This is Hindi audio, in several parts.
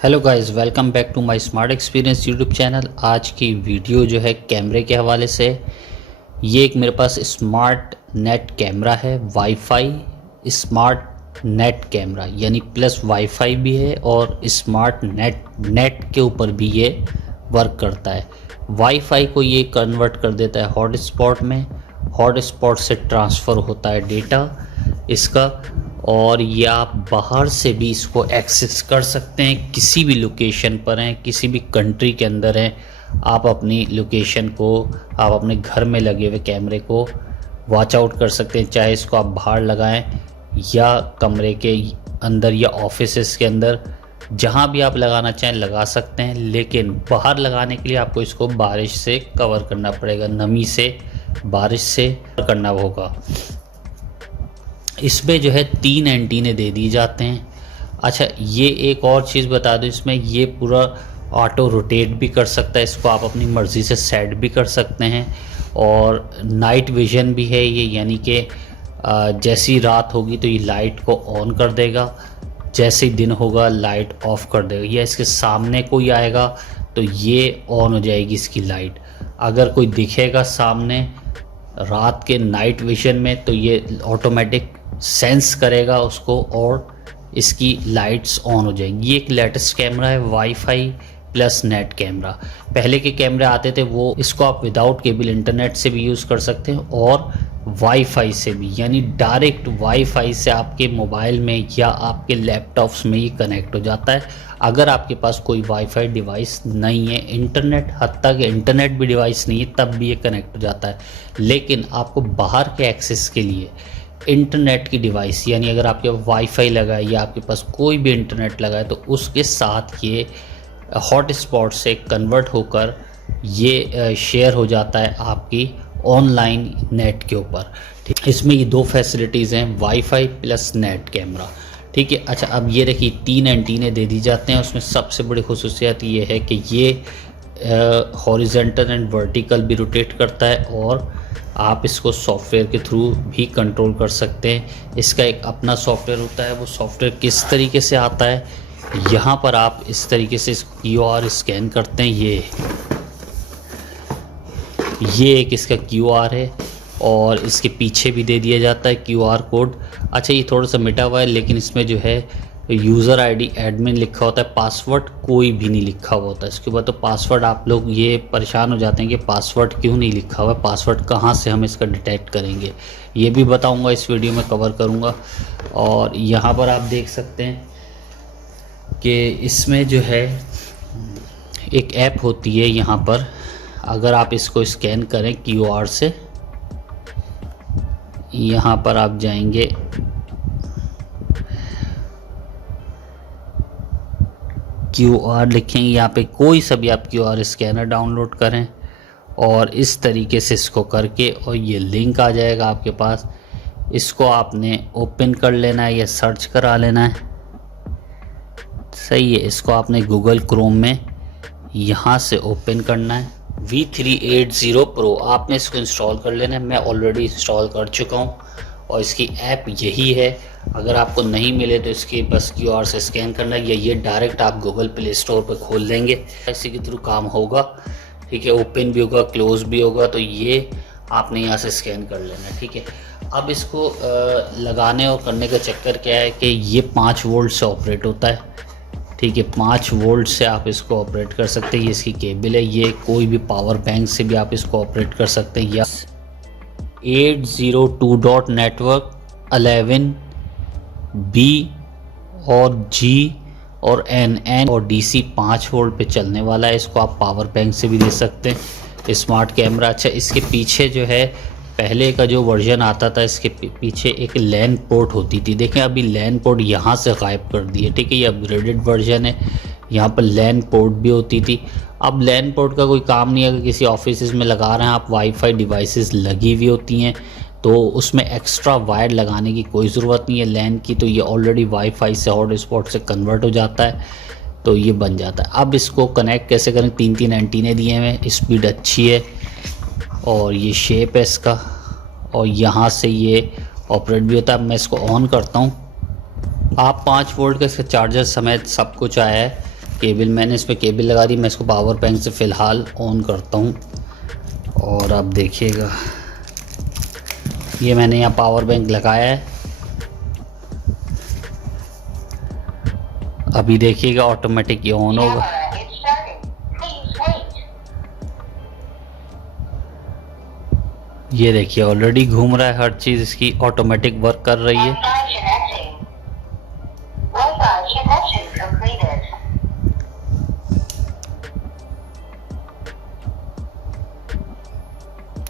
Hello guys, welcome back to my smart experience YouTube channel. आज की वीडियो जो है कैमरे के हवाले से। ये एक मेरे पास स्मार्ट नेट कैमरा है, वाईफाई स्मार्ट नेट कैमरा, यानी प्लस वाईफाई भी है और स्मार्ट नेट के ऊपर भी ये वर्क करता है। वाईफाई को ये कन्वर्ट कर देता है हॉटस्पॉट में, हॉटस्पॉट से ट्रांसफ़र होता है डेटा इसका, और ये आप बाहर से भी इसको एक्सेस कर सकते हैं। किसी भी लोकेशन पर हैं, किसी भी कंट्री के अंदर हैं, आप अपनी लोकेशन को, आप अपने घर में लगे हुए कैमरे को वॉच आउट कर सकते हैं। चाहे इसको आप बाहर लगाएं या कमरे के अंदर या ऑफिसेस के अंदर, जहां भी आप लगाना चाहें लगा सकते हैं। लेकिन बाहर लगाने के लिए आपको इसको बारिश से कवर करना पड़ेगा, नमी से, बारिश से करना होगा। इसमें जो है 3 एंटीने दे दी जाते हैं। अच्छा, ये एक और चीज़ बता दूं, इसमें ये पूरा ऑटो रोटेट भी कर सकता है, इसको आप अपनी मर्ज़ी से सेट भी कर सकते हैं। और नाइट विज़न भी है ये, यानी कि जैसी रात होगी तो ये लाइट को ऑन कर देगा, जैसे ही दिन होगा लाइट ऑफ कर देगा। या इसके सामने कोई आएगा तो ये ऑन हो जाएगी इसकी लाइट। अगर कोई दिखेगा सामने रात के नाइट विज़न में तो ये ऑटोमेटिक सेंस करेगा उसको और इसकी लाइट्स ऑन हो जाएंगी। ये एक लेटेस्ट कैमरा है, वाईफाई प्लस नेट कैमरा। पहले के कैमरे आते थे वो, इसको आप विदाउट केबल इंटरनेट से भी यूज़ कर सकते हैं और वाईफाई से भी, यानी डायरेक्ट वाईफाई से आपके मोबाइल में या आपके लैपटॉप्स में ये कनेक्ट हो जाता है। अगर आपके पास कोई वाईफाई डिवाइस नहीं है, इंटरनेट हद तक इंटरनेट भी डिवाइस नहीं है, तब भी ये कनेक्ट हो जाता है। लेकिन आपको बाहर के एक्सेस के लिए इंटरनेट की डिवाइस, यानी अगर आपके वाईफाई लगा है या आपके पास कोई भी इंटरनेट लगा है तो उसके साथ ये हॉटस्पॉट से कन्वर्ट होकर ये शेयर हो जाता है आपकी ऑनलाइन नेट के ऊपर। ठीक, इसमें ये 2 फैसिलिटीज़ हैं, वाईफाई प्लस नेट कैमरा। ठीक है। अच्छा, अब ये देखिए 3 एंटीने दे दी जाते हैं। उसमें सबसे बड़ी खुसूसियत ये है कि ये हॉरिजेंटल एंड वर्टिकल भी रोटेट करता है और आप इसको सॉफ्टवेयर के थ्रू भी कंट्रोल कर सकते हैं। इसका एक अपना सॉफ्टवेयर होता है। वो सॉफ्टवेयर किस तरीके से आता है, यहाँ पर आप इस तरीके से QR स्कैन करते हैं। ये एक इसका QR है और इसके पीछे भी दे दिया जाता है QR कोड। अच्छा, ये थोड़ा सा मिटा हुआ है, लेकिन इसमें जो है यूज़र ID एडमिन लिखा होता है, पासवर्ड कोई भी नहीं लिखा हुआ होता है। इसके बाद तो पासवर्ड, आप लोग ये परेशान हो जाते हैं कि पासवर्ड क्यों नहीं लिखा हुआ है, पासवर्ड कहाँ से हम इसका डिटेक्ट करेंगे, ये भी बताऊंगा, इस वीडियो में कवर करूंगा। और यहाँ पर आप देख सकते हैं कि इसमें जो है एक ऐप होती है। यहाँ पर अगर आप इसको स्कैन करें QR से, यहाँ पर आप जाएंगे, QR लिखेंगे, यहाँ पे कोई सा भी आप QR स्कैनर डाउनलोड करें और इस तरीके से इसको करके, और ये लिंक आ जाएगा आपके पास। इसको आपने ओपन कर लेना है या सर्च करा लेना है, सही है। इसको आपने गूगल क्रोम में यहाँ से ओपन करना है, V380 Pro आपने इसको इंस्टॉल कर लेना है। मैं ऑलरेडी इंस्टॉल कर चुका हूँ और इसकी ऐप यही है। अगर आपको नहीं मिले तो इसके बस QR से स्कैन करना है, या ये डायरेक्ट आप गूगल प्ले स्टोर पर खोल लेंगे, इसी के थ्रू काम होगा। ठीक है, ओपन भी होगा, क्लोज भी होगा, तो ये आपने यहाँ से स्कैन कर लेना है। ठीक है, अब इसको लगाने और करने का चक्कर क्या है कि ये 5 वोल्ट से ऑपरेट होता है। ठीक है, 5 वोल्ट से आप इसको ऑपरेट कर सकते हैं। ये इसकी केबल है, ये कोई भी पावर बैंक से भी आप इसको ऑपरेट कर सकते हैं। या 802 डॉट नेटवर्क 11B और G और N और DC 5 वोल्ट पे चलने वाला है। इसको आप पावर बैंक से भी दे सकते हैं। Smart camera. अच्छा, इसके पीछे जो है पहले का जो वर्जन आता था, इसके पीछे एक लैन पोर्ट होती थी। देखें, अभी लैन पोर्ट यहाँ से गायब कर दिए। ठीक है, ये अपग्रेडेड वर्जन है। यहाँ पर लैन पोर्ट भी होती थी, अब लैन पोर्ट का कोई काम नहीं है। अगर किसी ऑफिस में लगा रहे हैं आप, वाईफाई डिवाइसेस लगी हुई होती हैं तो उसमें एक्स्ट्रा वायर लगाने की कोई ज़रूरत नहीं है लैन की, तो ये ऑलरेडी वाईफाई से हॉटस्पॉट से कन्वर्ट हो जाता है, तो ये बन जाता है। अब इसको कनेक्ट कैसे करें, 3 एंटीने दिए हुए हैं, स्पीड अच्छी है और ये शेप है इसका, और यहाँ से ये ऑपरेट भी होता है। मैं इसको ऑन करता हूँ, आप 5 वोल्ट का इसका चार्जर समेत सब कुछ आया है। केबल मैंने इसमें केबल लगा दी। मैं इसको पावर बैंक से फ़िलहाल ऑन करता हूँ और आप देखिएगा ये मैंने यहाँ पावर बैंक लगाया है। अभी देखिएगा ऑटोमेटिक ये ऑन होगा। ये देखिए ऑलरेडी घूम रहा है, हर चीज़ इसकी ऑटोमेटिक वर्क कर रही है।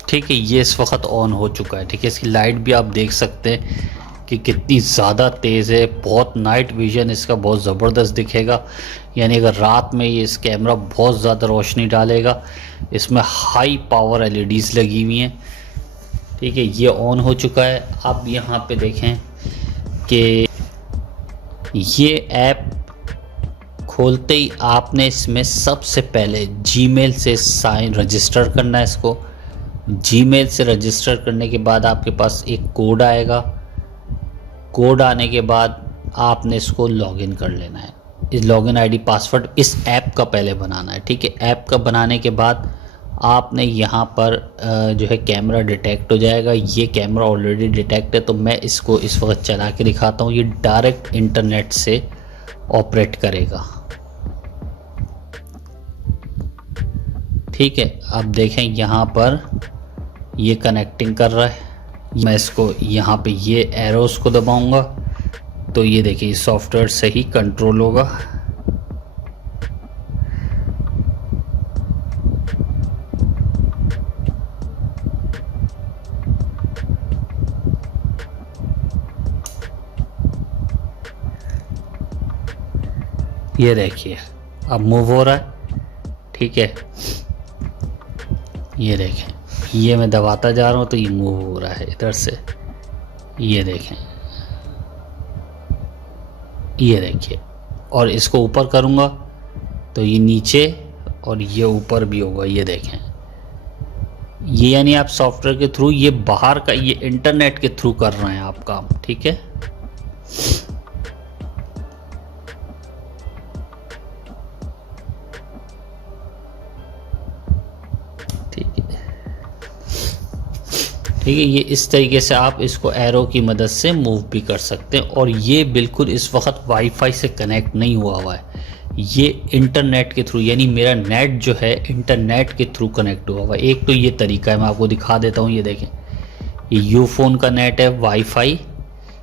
ठीक है, ये इस वक्त ऑन हो चुका है। ठीक है, इसकी लाइट भी आप देख सकते हैं कि कितनी ज़्यादा तेज़ है। बहुत नाइट विजन इसका बहुत ज़बरदस्त दिखेगा, यानी अगर रात में ये इस कैमरा बहुत ज़्यादा रोशनी डालेगा। इसमें हाई पावर एलईडीज़ लगी हुई हैं। ठीक है, ये ऑन हो चुका है। अब यहाँ पे देखें कि ये ऐप खोलते ही आपने इसमें सबसे पहले जीमेल से साइन रजिस्टर करना है। इसको जीमेल से रजिस्टर करने के बाद आपके पास एक कोड आएगा। कोड आने के बाद आपने इसको लॉगिन कर लेना है। इस लॉगिन आईडी पासवर्ड इस ऐप का पहले बनाना है। ठीक है, ऐप का बनाने के बाद आपने यहाँ पर जो है कैमरा डिटेक्ट हो जाएगा। ये कैमरा ऑलरेडी डिटेक्ट है, तो मैं इसको इस वक्त चला के दिखाता हूँ। ये डायरेक्ट इंटरनेट से ऑपरेट करेगा। ठीक है, अब देखें यहाँ पर ये कनेक्टिंग कर रहा है। मैं इसको यहाँ पे ये एरोस को दबाऊंगा तो ये देखिए सॉफ्टवेयर से ही कंट्रोल होगा। ये देखिए अब मूव हो रहा है। ठीक है, ये देखें ये मैं दबाता जा रहा हूँ तो ये मूव हो रहा है इधर से। ये देखें, ये देखिए, और इसको ऊपर करूँगा तो ये नीचे और ये ऊपर भी होगा। ये देखें, ये यानी आप सॉफ्टवेयर के थ्रू, ये बाहर का, ये इंटरनेट के थ्रू कर रहे हैं आप काम। ठीक है, ठीक है, ये इस तरीके से आप इसको एरो की मदद से मूव भी कर सकते हैं। और ये बिल्कुल इस वक्त वाईफाई से कनेक्ट नहीं हुआ है, ये इंटरनेट के थ्रू, यानी मेरा नेट जो है इंटरनेट के थ्रू कनेक्ट हुआ है। एक तो ये तरीका है, मैं आपको दिखा देता हूँ। ये देखें, ये यूफोन का नेट है, वाईफाई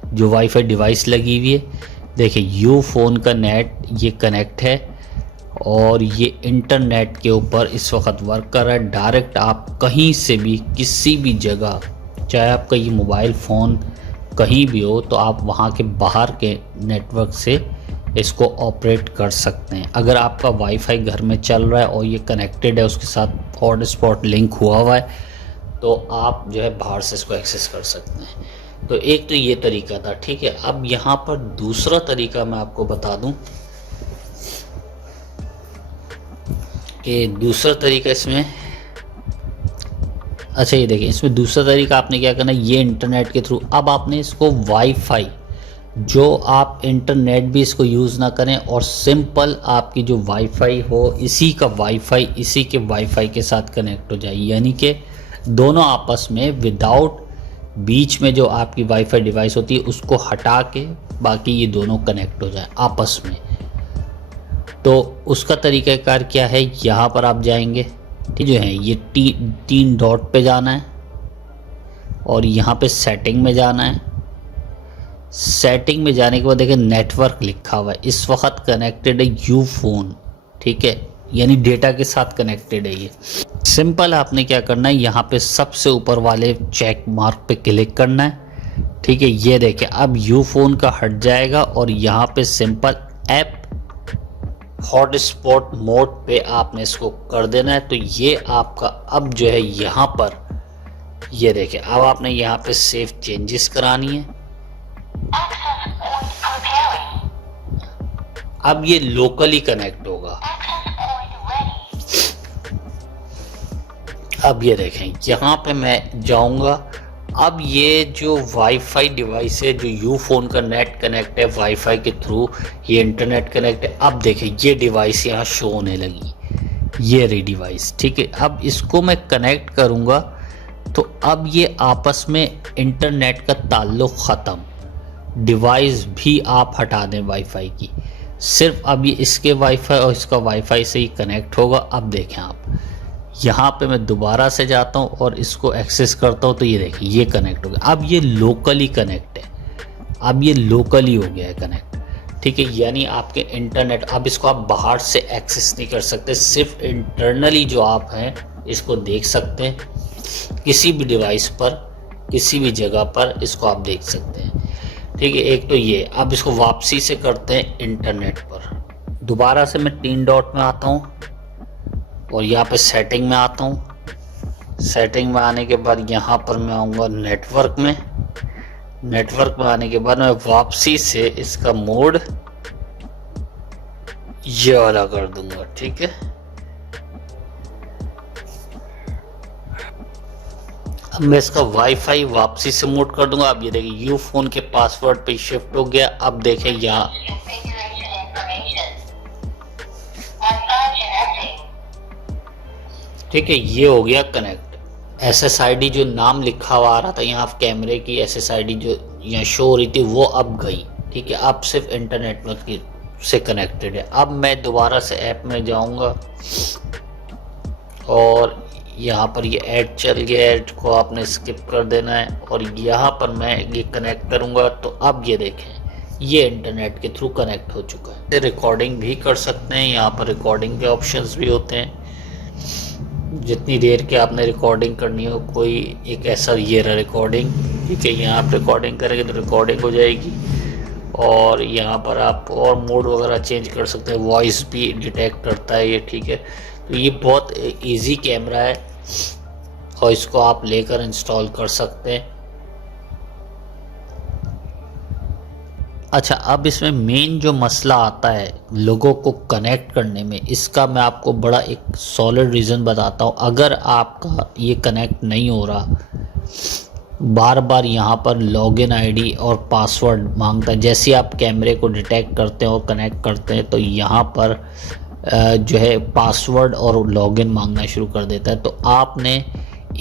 जो वाईफाई डिवाइस लगी हुई है। देखिए यूफोन का नेट ये कनेक्ट है और ये इंटरनेट के ऊपर इस वक्त वर्क कर रहा है। डायरेक्ट आप कहीं से भी किसी भी जगह, चाहे आपका ये मोबाइल फ़ोन कहीं भी हो, तो आप वहाँ के बाहर के नेटवर्क से इसको ऑपरेट कर सकते हैं। अगर आपका वाईफाई घर में चल रहा है और ये कनेक्टेड है, उसके साथ हॉटस्पॉट लिंक हुआ है, तो आप जो है बाहर से इसको एक्सेस कर सकते हैं। तो एक तो ये तरीका था। ठीक है, अब यहाँ पर दूसरा तरीका मैं आपको बता दूँ कि दूसरा तरीका इसमें, अच्छा ये देखिए, इसमें दूसरा तरीका आपने क्या करना है, ये इंटरनेट के थ्रू, अब आपने इसको वाईफाई, जो आप इंटरनेट भी इसको यूज़ ना करें और सिंपल आपकी जो वाईफाई हो, इसी का वाईफाई इसी के वाईफाई के साथ कनेक्ट हो जाए। यानी कि दोनों आपस में विदाउट बीच में जो आपकी वाईफाई डिवाइस होती है उसको हटा के बाकी ये दोनों कनेक्ट हो जाए आपस में। तो उसका तरीक़ाकार क्या है, यहाँ पर आप जाएंगे, ठीक जो है, ये तीन डॉट पे जाना है और यहाँ पे सेटिंग में जाना है। सेटिंग में जाने के बाद देखिए नेटवर्क लिखा हुआ है, इस वक्त कनेक्टेड है यूफोन। ठीक है, यानी डेटा के साथ कनेक्टेड है ये। सिंपल आपने क्या करना है, यहाँ पे सबसे ऊपर वाले चेक मार्क पे क्लिक करना है। ठीक है, ये देखिए अब यूफोन का हट जाएगा और यहाँ पे सिंपल ऐप हॉटस्पॉट मोड पे आपने इसको कर देना है। तो ये आपका अब जो है यहाँ पर, ये देखिए अब आपने यहाँ पे सेव चेंजेस करानी है। अब ये लोकली कनेक्ट होगा। अब ये देखें यहाँ पे मैं जाऊंगा अब ये जो वाईफाई डिवाइस है, जो यू फ़ोन का नेट कनेक्ट है वाईफाई के थ्रू, ये इंटरनेट कनेक्ट है। अब देखें ये डिवाइस यहाँ शो होने लगी, ये रही डिवाइस, ठीक है। अब इसको मैं कनेक्ट करूँगा तो अब ये आपस में इंटरनेट का ताल्लुक़ ख़त्म। डिवाइस भी आप हटा दें वाईफाई की, सिर्फ अब ये इसके वाईफाई और इसका वाईफाई से ही कनेक्ट होगा। अब देखें आप, यहाँ पे मैं दोबारा से जाता हूँ और इसको एक्सेस करता हूँ तो ये देखिए ये कनेक्ट हो गया। अब ये लोकली कनेक्ट है, अब ये लोकली हो गया है कनेक्ट, ठीक है। यानी आपके इंटरनेट, अब इसको आप बाहर से एक्सेस नहीं कर सकते, सिर्फ इंटरनली जो आप हैं इसको देख सकते हैं। किसी भी डिवाइस पर, किसी भी जगह पर इसको आप देख सकते हैं, ठीक है। एक तो ये, अब इसको वापसी से करते हैं इंटरनेट पर। दोबारा से मैं 3 डॉट में आता हूँ और यहाँ पे सेटिंग में आता हूँ। सेटिंग में आने के बाद यहाँ पर मैं आऊँगा नेटवर्क में। नेटवर्क में आने के बाद मैं वापसी से इसका मोड ये वाला कर दूंगा, ठीक है। अब मैं इसका वाईफाई वापसी से मोड कर दूंगा। अब ये देखिए यू फोन के पासवर्ड पे शिफ्ट हो गया। अब देखें यहाँ ठीक है, ये हो गया कनेक्ट। SSID जो नाम लिखा हुआ आ रहा था यहाँ कैमरे की, SSID जो यहाँ शो हो रही थी वो अब गई, ठीक है। अब सिर्फ इंटरनेट से कनेक्टेड है। अब मैं दोबारा से ऐप में जाऊँगा और यहाँ पर ये ऐड चल गया, ऐड को आपने स्किप कर देना है और यहाँ पर मैं ये कनेक्ट करूँगा तो अब ये देखें ये इंटरनेट के थ्रू कनेक्ट हो चुका है। रिकॉर्डिंग भी कर सकते हैं, यहाँ पर रिकॉर्डिंग के ऑप्शंस भी होते हैं। जितनी देर के आपने रिकॉर्डिंग करनी हो, कोई एक ऐसा ये रहा रिकॉर्डिंग, ठीक है। यहाँ आप रिकॉर्डिंग करेंगे तो रिकॉर्डिंग हो जाएगी और यहाँ पर आप और मोड वगैरह चेंज कर सकते हैं। वॉइस भी डिटेक्ट करता है ये, ठीक है। तो ये बहुत इजी कैमरा है और इसको आप लेकर इंस्टॉल कर सकते हैं। अच्छा, अब इसमें मेन जो मसला आता है लोगों को कनेक्ट करने में, इसका मैं आपको बड़ा एक सॉलिड रीज़न बताता हूँ। अगर आपका ये कनेक्ट नहीं हो रहा, बार बार यहाँ पर लॉगिन आईडी और पासवर्ड मांगता है, जैसे आप कैमरे को डिटेक्ट करते हैं और कनेक्ट करते हैं तो यहाँ पर जो है पासवर्ड और लॉगिन मांगना शुरू कर देता है। तो आपने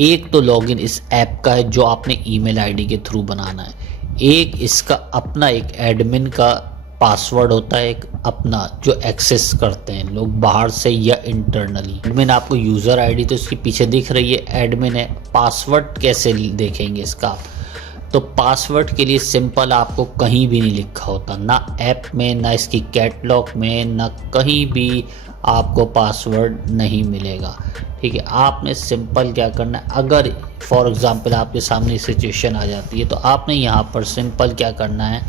एक तो लॉगिन इस ऐप का है जो आपने ईमेल आईडी के थ्रू बनाना है, एक इसका अपना एक एडमिन का पासवर्ड होता है, एक अपना जो एक्सेस करते हैं लोग बाहर से या इंटरनली। एडमिन आपको यूज़र आईडी तो इसके पीछे दिख रही है, एडमिन है। पासवर्ड कैसे देखेंगे इसका? तो पासवर्ड के लिए सिंपल आपको कहीं भी नहीं लिखा होता, ना ऐप में, ना इसकी कैटलॉग में, ना कहीं भी आपको पासवर्ड नहीं मिलेगा, ठीक है। आपने सिंपल क्या करना है, अगर फॉर एग्ज़ाम्पल आपके सामने सिचुएशन आ जाती है तो आपने यहाँ पर सिंपल क्या करना है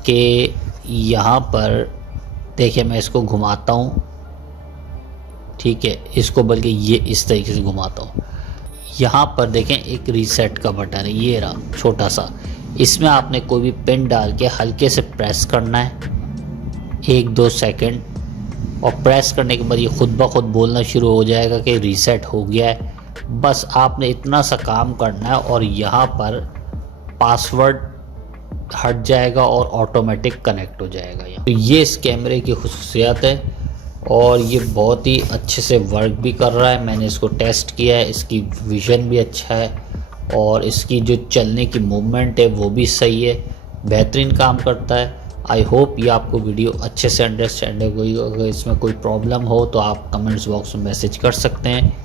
कि यहाँ पर देखिए मैं इसको घुमाता हूँ, ठीक है, इसको बल्कि ये इस तरीके से घुमाता हूँ। यहाँ पर देखें एक रीसेट का बटन है, ये रहा छोटा सा, इसमें आपने कोई भी पिन डाल के हल्के से प्रेस करना है 1-2 सेकंड, और प्रेस करने के बाद ये खुद ब खुद बोलना शुरू हो जाएगा कि रीसेट हो गया है। बस आपने इतना सा काम करना है और यहाँ पर पासवर्ड हट जाएगा और ऑटोमेटिक कनेक्ट हो जाएगा। तो ये इस कैमरे की खुसूसियत है और ये बहुत ही अच्छे से वर्क भी कर रहा है। मैंने इसको टेस्ट किया है, इसकी विज़न भी अच्छा है और इसकी जो चलने की मूवमेंट है वो भी सही है, बेहतरीन काम करता है। आई होप ये आपको वीडियो अच्छे से अंडरस्टैंड हो गई। अगर इसमें कोई प्रॉब्लम हो तो आप कमेंट्स बॉक्स में मैसेज कर सकते हैं।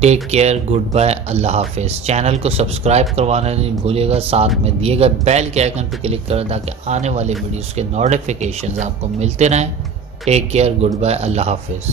टेक केयर, गुड बाय, अल्लाह हाफिज़। चैनल को सब्सक्राइब करवाना नहीं भूलिएगा, साथ में दिए गए बेल के आइकन पर क्लिक करें ताकि आने वाले वीडियोस के नोटिफिकेशंस आपको मिलते रहें। टेक केयर, गुड बाय, अल्लाह हाफिज़।